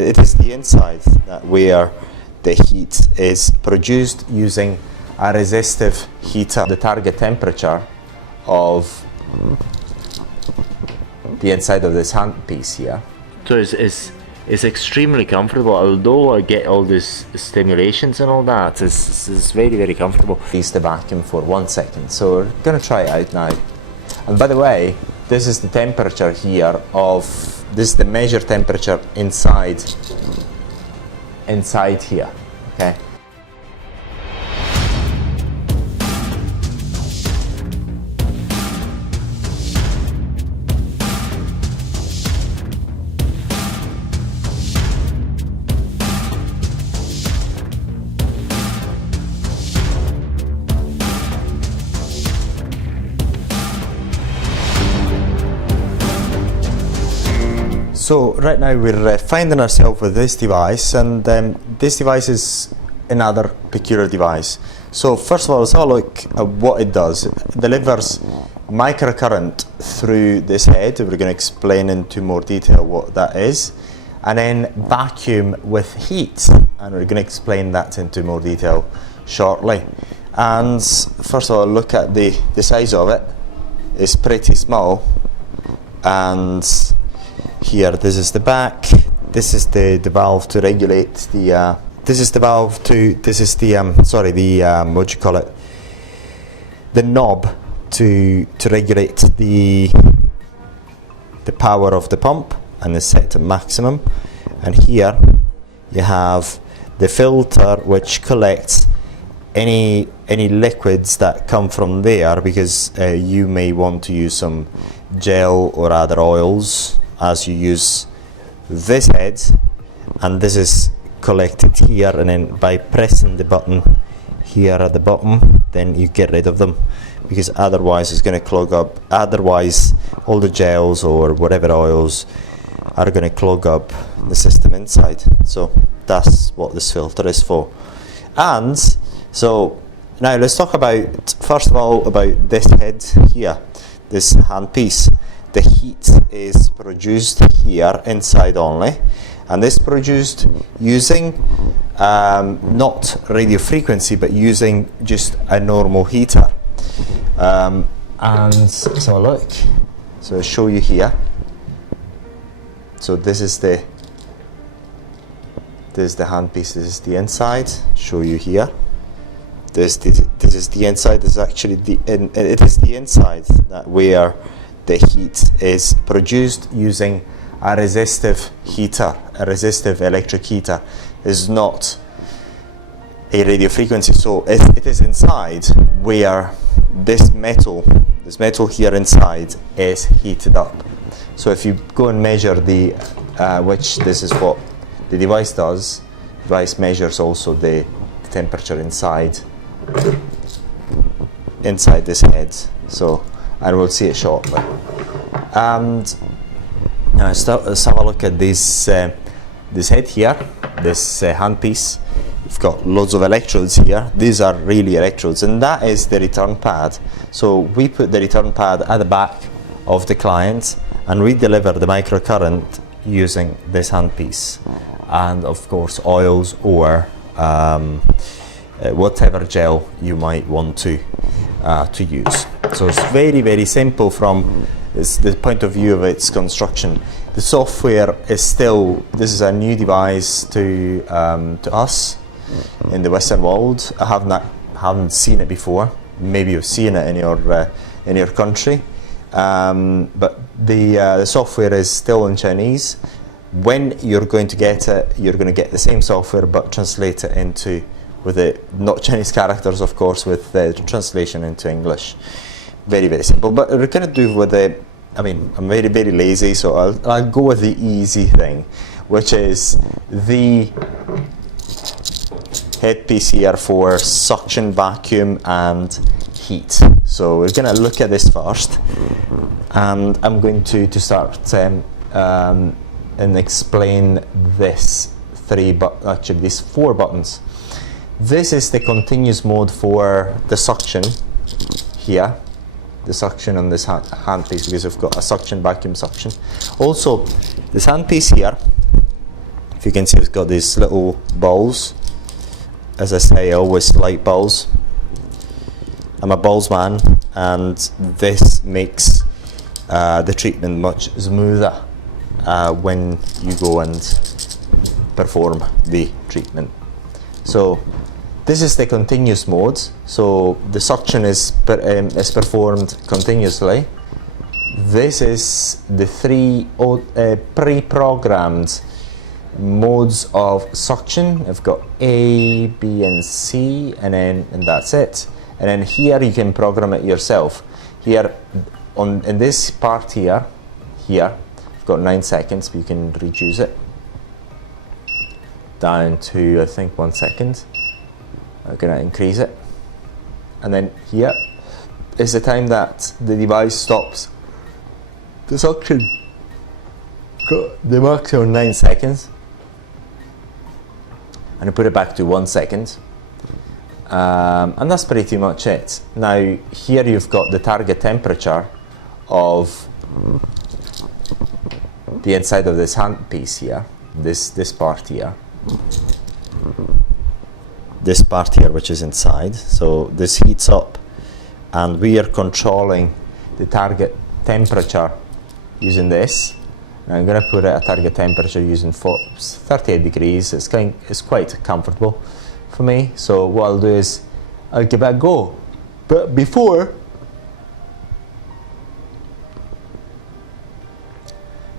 It is the inside that where the heat is produced using a resistive heater. The target temperature of the inside of this handpiece here. So it's extremely comfortable, although I get all these stimulations and all that. It's very, very comfortable. Use the vacuum for 1 second. So we're going to try it out now. And by the way, this is the temperature here of, this is the measured temperature inside here, okay? So right now we're finding ourselves with this device, and this device is another peculiar device. So first of all, let's have a look at what it does. It delivers microcurrent through this head. We're going to explain into more detail what that is, and then vacuum with heat, and we're going to explain that into more detail shortly. And first of all, look at the size of it. It's pretty small, and here, this is the back. This is the valve to regulate the. This is the valve to. This is the what do you call it? The knob to regulate the power of the pump, and is set to maximum. And here you have the filter, which collects any liquids that come from there, because you may want to use some gel or other oils as you use this head, and this is collected here, and then by pressing the button here at the bottom, then you get rid of them, because otherwise it's going to clog up. Otherwise all the gels or whatever oils are going to clog up the system inside. So that's what this filter is for. And so now let's talk about, first of all, about this head here, this handpiece. The heat is produced here inside only, and this is produced using not radio frequency, but using just a normal heater. And so look, so I'll show you here. So this is the handpiece. This is the inside. Show you here. This is the inside. This is actually it is the inside that where the heat is produced using a resistive heater, a resistive electric heater. Is not a radio frequency, so it is inside where this metal here inside is heated up. So if you go and measure the, which this is what the device does, the device measures also the temperature inside this head. So, and we'll see it shortly. And now let's have a look at this head here, this handpiece. We've got loads of electrodes here. These are really electrodes, and that is the return pad. So we put the return pad at the back of the client, and we deliver the microcurrent using this handpiece, and of course oils or whatever gel you might want to use. So it's very, very simple from the point of view of its construction. The software is still, this is a new device to us in the Western world. I haven't seen it before. Maybe you've seen it in your country, but the software is still in Chinese. When you're going to get it, you're going to get the same software, but translate it into, with it not Chinese characters, of course, with the translation into English. Very, very simple. But we're going to do with the, I mean, I'm very, very lazy, so I'll go with the easy thing, which is the headpiece here for suction, vacuum, and heat. So we're going to look at this first, and I'm going to start and explain this these 4 buttons. This is the continuous mode for the suction here, the suction on this handpiece, because we've got a suction, vacuum, suction. Also, this handpiece here If you can see, it's got these little balls. As I say, I always like balls. I'm a balls man, and this makes the treatment much smoother when you go and perform the treatment. So this is the continuous mode. So the suction is performed continuously. This is the three pre-programmed modes of suction. I've got A, B, and C, and that's it. And then here you can program it yourself. Here in this part here, I've got 9 seconds, but you can reduce it down to, I think, 1 second. I'm going to increase it. And then here is the time that the device stops the suction. Got the maximum 9 seconds. And I put it back to 1 second. And that's pretty much it. Now here you've got the target temperature of the inside of this handpiece here, this part here. This part here, which is inside. So this heats up, and we are controlling the target temperature using this. And I'm going to put it at target temperature using 38 degrees. It's quite comfortable for me. So what I'll do is I'll give it a go. But before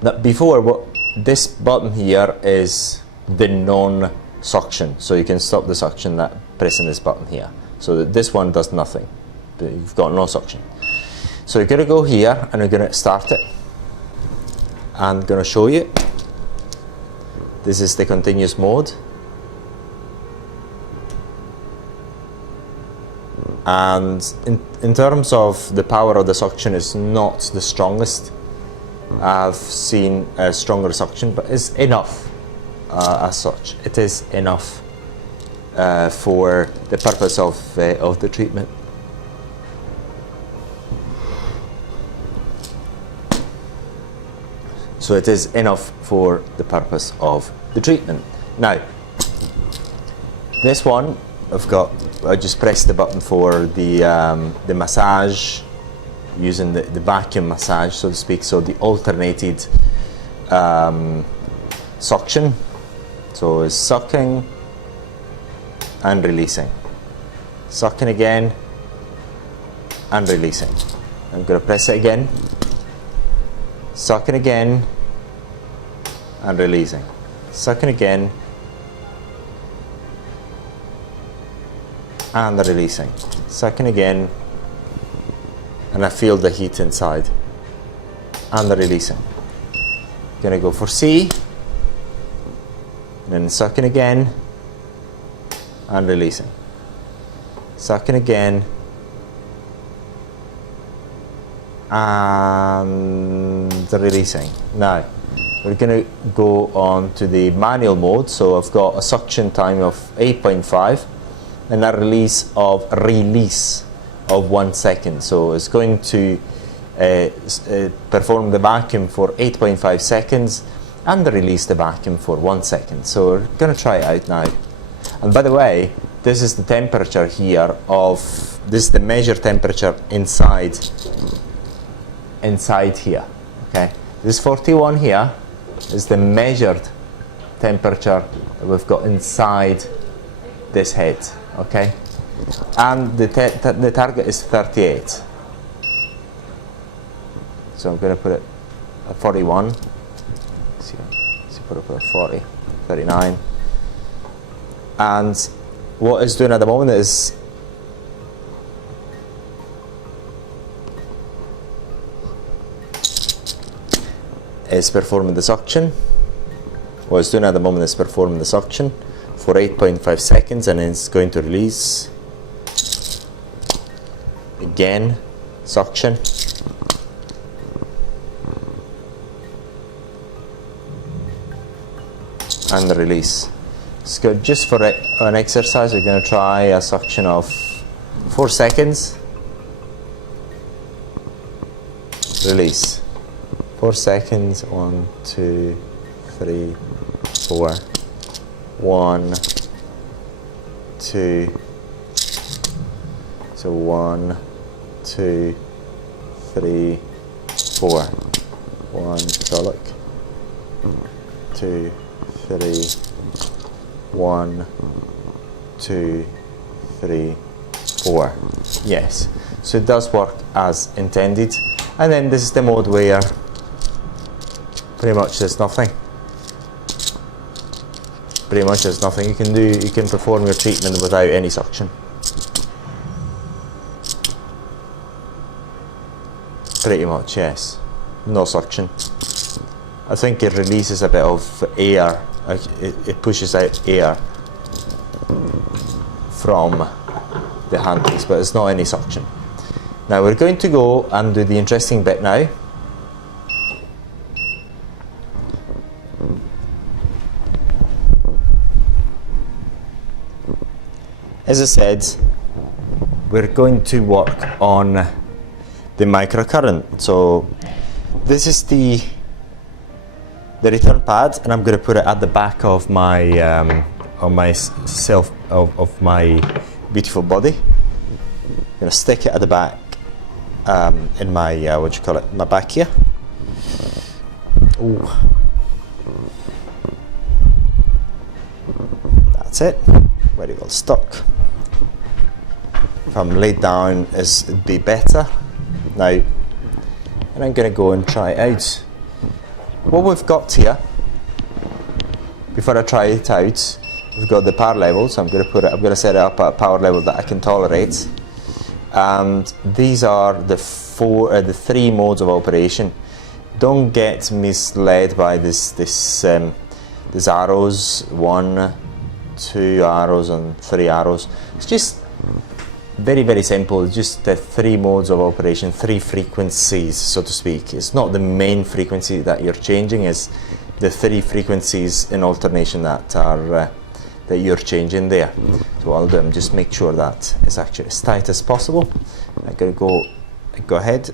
what this button here is the non-suction. So you can stop the suction that pressing this button here. So this one does nothing. You've got no suction. So you're going to go here and you're going to start it. I'm going to show you. This is the continuous mode. And in terms of the power of the suction, is not the strongest. I've seen a stronger suction, but it's enough as such. It is enough for the purpose of the treatment. So it is enough for the purpose of the treatment. Now, this one, I just pressed the button for the massage, using the vacuum massage, so to speak, so the alternated suction. So it's sucking and releasing. Sucking again and releasing. I'm going to press it again. Sucking again and releasing. Sucking again and releasing. Sucking again, and I feel the heat inside. And releasing. Gonna go for C, and then sucking again and releasing. Sucking again and releasing. Now we're going to go on to the manual mode. So I've got a suction time of 8.5 and a release of 1 second. So it's going to perform the vacuum for 8.5 seconds and release the vacuum for 1 second. So we're going to try it out now. And by the way, this is the temperature here this is the measured temperature inside here. Okay, this 41 here is the measured temperature that we've got inside this head. Okay, and the target is 38. So I'm going to put it at 41. So put it at 40, 39. And what it's doing at the moment is performing the suction. What it's doing at the moment is performing the suction for 8.5 seconds, and it's going to release again. Suction and release. It's good. Just for an exercise, we're going to try a suction of 4 seconds. Release. 4 seconds. 1, 2, 3, 4. 1, 2. So 1, 2, 3, 4. 1, so look. 2, 3, 1, 2, 3, 4. Yes, so it does work as intended. And then this is the mode where pretty much there's nothing. Pretty much there's nothing you can do. You can perform your treatment without any suction. Pretty much, yes. No suction. I think it releases a bit of air. It pushes out air from the handpiece, but it's not any suction. Now we're going to go and do the interesting bit now. As I said, we're going to work on the microcurrent. So this is the return pad, and I'm going to put it at the back of my of my beautiful body. I'm going to stick it at the back in my my back here. Ooh. That's it. Very well stuck. If I'm laid down, it'd be better. Now, and I'm going to go and try it out. What we've got here, before I try it out, we've got the power level. So I'm going to set it up at a power level that I can tolerate. And these are the three modes of operation. Don't get misled by these arrows. 1, 2 arrows and 3 arrows. It's just very, very simple. It's just the 3 modes of operation, 3 frequencies, so to speak. It's not the main frequency that you're changing, it's the 3 frequencies in alternation that are that you're changing there. So what I'll do, I'm just make sure that it's actually as tight as possible. I'm gonna go ahead,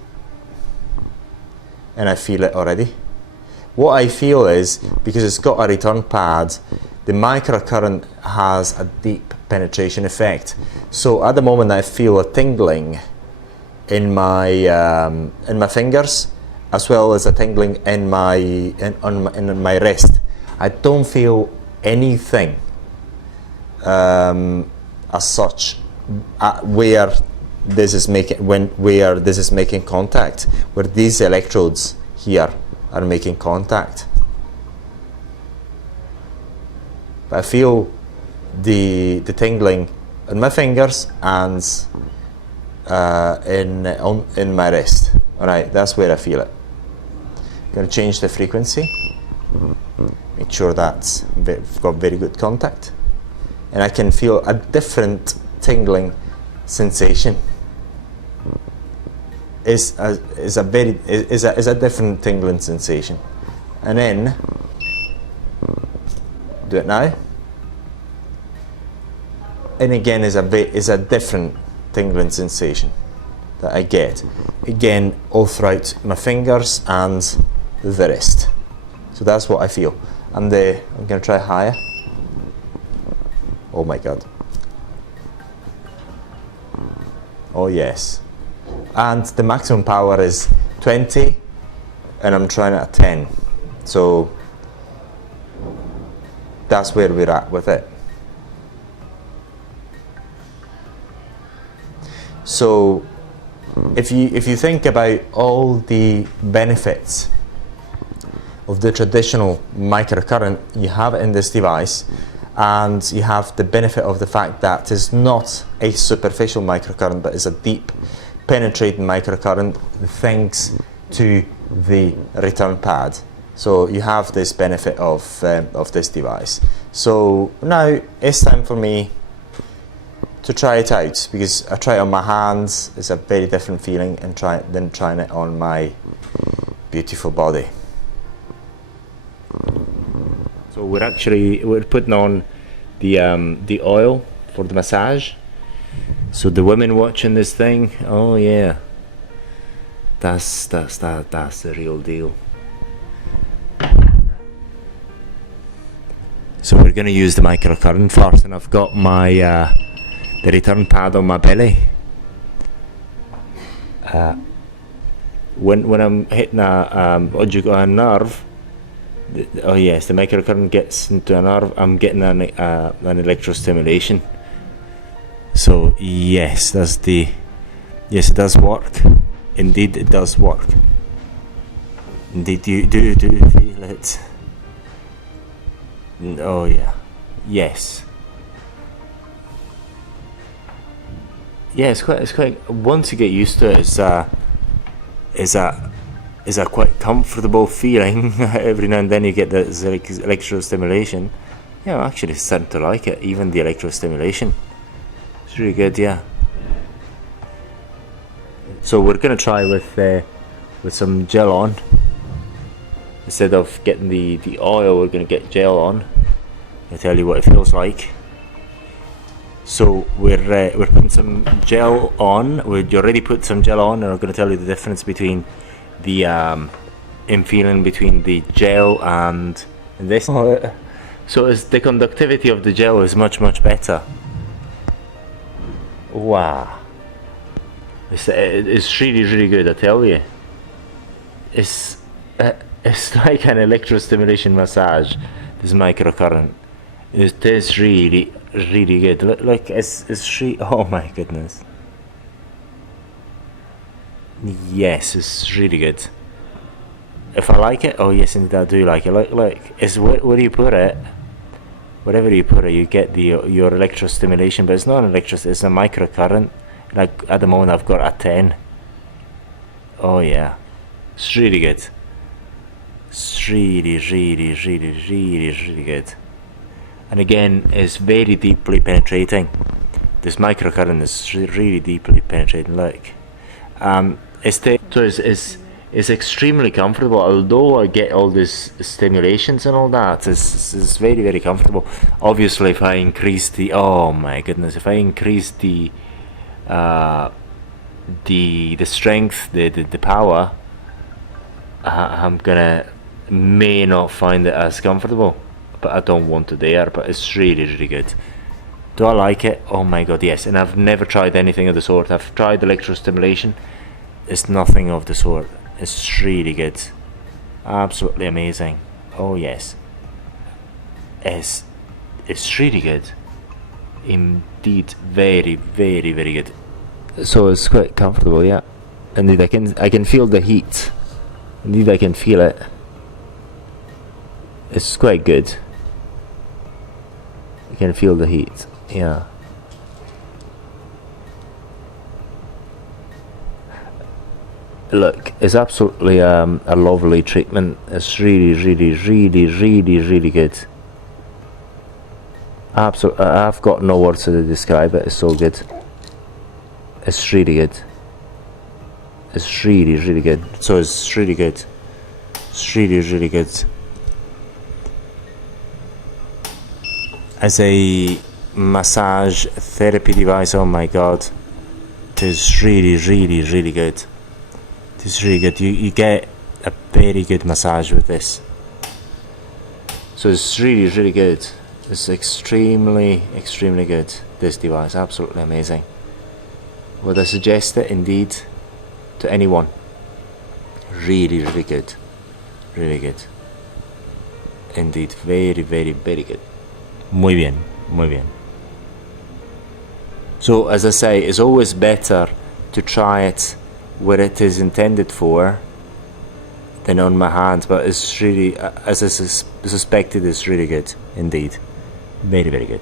and I feel it already. What I feel is, because it's got a return pad, the microcurrent has a deep penetration effect. So at the moment I feel a tingling in my fingers, as well as a tingling in my wrist. I don't feel anything as such where this is making contact, where these electrodes here are making contact. But I feel the tingling in my fingers and in my wrist. Alright, that's where I feel it. I'm going to change the frequency, make sure that we've got very good contact, and I can feel a different tingling sensation. Is a different tingling sensation. And then do it now, and again is a different tingling sensation that I get, again all throughout my fingers and the wrist. So that's what I feel. And I'm going to try higher. Oh my god. Oh yes. And the maximum power is 20, and I'm trying it at 10. So that's where we're at with it. So if you think about all the benefits of the traditional microcurrent, you have it in this device, and you have the benefit of the fact that it's not a superficial microcurrent, but it's a deep penetrating microcurrent thanks to the return pad. So you have this benefit of this device. So now it's time for me to try it out, because I try it on my hands. It's a very different feeling than trying it on my beautiful body. So we're putting on the oil for the massage. So the women watching this thing, oh yeah, that's the real deal. So we're going to use the microcurrent first, and I've got my the return pad on my belly. When I'm hitting a nerve, oh yes, the microcurrent gets into a nerve. I'm getting an electrostimulation. So yes, yes, it does work. Indeed, it does work. Indeed, you do feel it. Oh yeah, yes. Yeah, it's quite. Once you get used to it, it's a quite comfortable feeling. Every now and then you get the electrostimulation. Yeah, I'm actually starting to like it. Even the electrostimulation, it's really good. Yeah. So we're gonna try with some gel on. Instead of getting the oil, we're gonna get gel on. I'll tell you what it feels like. So we're putting some gel on. We already put some gel on, and I'm going to tell you the difference between the in feeling between the gel and this. So the conductivity of the gel is much better. Wow, it's really good. I tell you, it's like an electrostimulation massage. This microcurrent. It is really good. Look, it's really, oh my goodness. Yes, it's really good. If I like it, oh yes, indeed I do like it. Look, it's where you put it. Wherever you put it, you get your electrostimulation, but it's not an it's a microcurrent. Like at the moment, I've got a 10. Oh yeah, it's really good. It's really good. And again, it's very deeply penetrating. This microcurrent is really deeply penetrating. Look, it's extremely comfortable. Although I get all these stimulations and all that, it's very comfortable. Obviously, if I increase the if I increase the strength, the power, I'm gonna may not find it as comfortable. But I don't want to dare. But it's really good. Do I like it? Oh my god, yes. And I've never tried anything of the sort. I've tried electrostimulation. It's nothing of the sort. It's really good. Absolutely amazing. Oh yes. It's really good. Indeed, very good. So it's quite comfortable, yeah. Indeed, I can feel the heat. Indeed, I can feel it. It's quite good. You can feel the heat, yeah. Look, it's absolutely a lovely treatment. It's really good. I've got no words to describe it. It's so good. It's really good. It's really good. So it's really good. It's really good. As a massage therapy device, oh my god, it is really good. It is really good. You get a very good massage with this. So it's really good. It's extremely good. This device, absolutely amazing. Would I suggest it? Indeed, to anyone. Really good. Really good. Indeed, very good. Muy bien. So as I say, it's always better to try it where it is intended for than on my hand, but it's really, as I suspected, it's really good indeed. Very good.